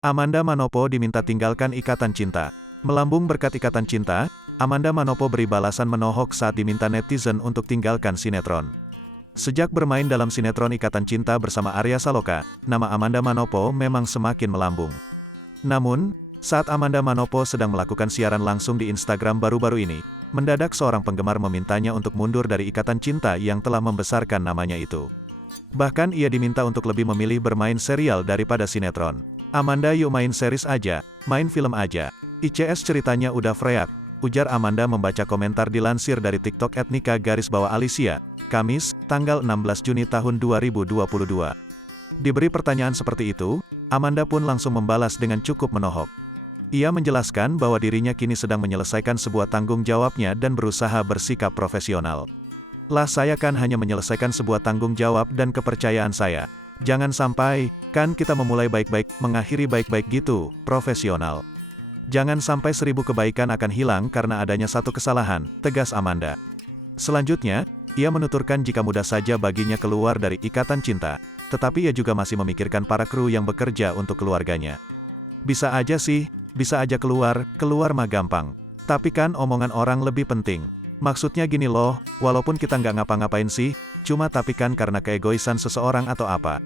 Amanda Manopo diminta tinggalkan ikatan cinta. Melambung berkat ikatan cinta, Amanda Manopo beri balasan menohok saat diminta netizen untuk tinggalkan sinetron. Sejak bermain dalam sinetron Ikatan Cinta bersama Arya Saloka, nama Amanda Manopo memang semakin melambung. Namun, saat Amanda Manopo sedang melakukan siaran langsung di Instagram baru-baru ini, mendadak seorang penggemar memintanya untuk mundur dari Ikatan Cinta yang telah membesarkan namanya itu. Bahkan ia diminta untuk lebih memilih bermain serial daripada sinetron. Amanda, yuk main series aja, main film aja. ICS ceritanya udah freak, ujar Amanda membaca komentar dilansir dari TikTok @nika_Alicia, Kamis, tanggal 16 Juni tahun 2022. Diberi pertanyaan seperti itu, Amanda pun langsung membalas dengan cukup menohok. Ia menjelaskan bahwa dirinya kini sedang menyelesaikan sebuah tanggung jawabnya dan berusaha bersikap profesional. Lah, saya kan hanya menyelesaikan sebuah tanggung jawab dan kepercayaan saya. Jangan sampai, kan kita memulai baik-baik, mengakhiri baik-baik gitu, profesional. Jangan sampai 1000 kebaikan akan hilang karena adanya satu kesalahan, tegas Amanda. Selanjutnya, ia menuturkan jika mudah saja baginya keluar dari Ikatan Cinta, tetapi ia juga masih memikirkan para kru yang bekerja untuk keluarganya. Bisa aja sih, bisa aja keluar mah gampang. Tapi kan omongan orang lebih penting. Maksudnya gini loh, walaupun kita nggak ngapa-ngapain sih, cuma tapi kan karena keegoisan seseorang atau apa.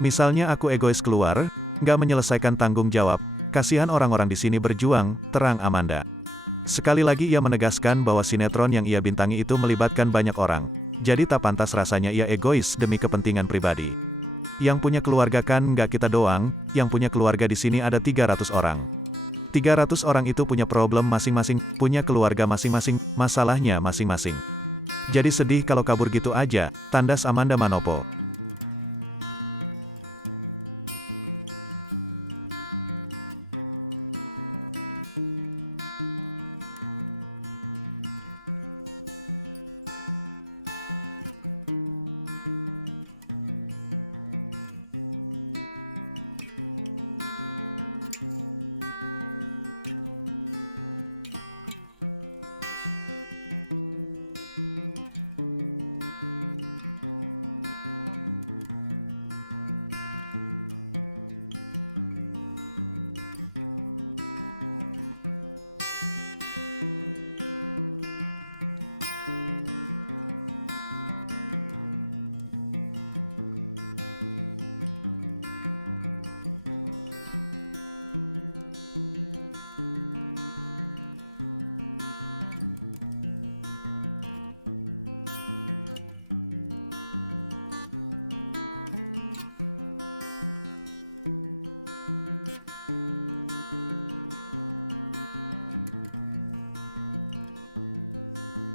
Misalnya aku egois keluar, nggak menyelesaikan tanggung jawab, kasihan orang-orang di sini berjuang, terang Amanda. Sekali lagi ia menegaskan bahwa sinetron yang ia bintangi itu melibatkan banyak orang. Jadi tak pantas rasanya ia egois demi kepentingan pribadi. Yang punya keluarga kan nggak kita doang, yang punya keluarga di sini ada 300 orang. 300 orang itu punya problem masing-masing, punya keluarga masing-masing, masalahnya masing-masing. Jadi sedih kalau kabur gitu aja, tandas Amanda Manopo.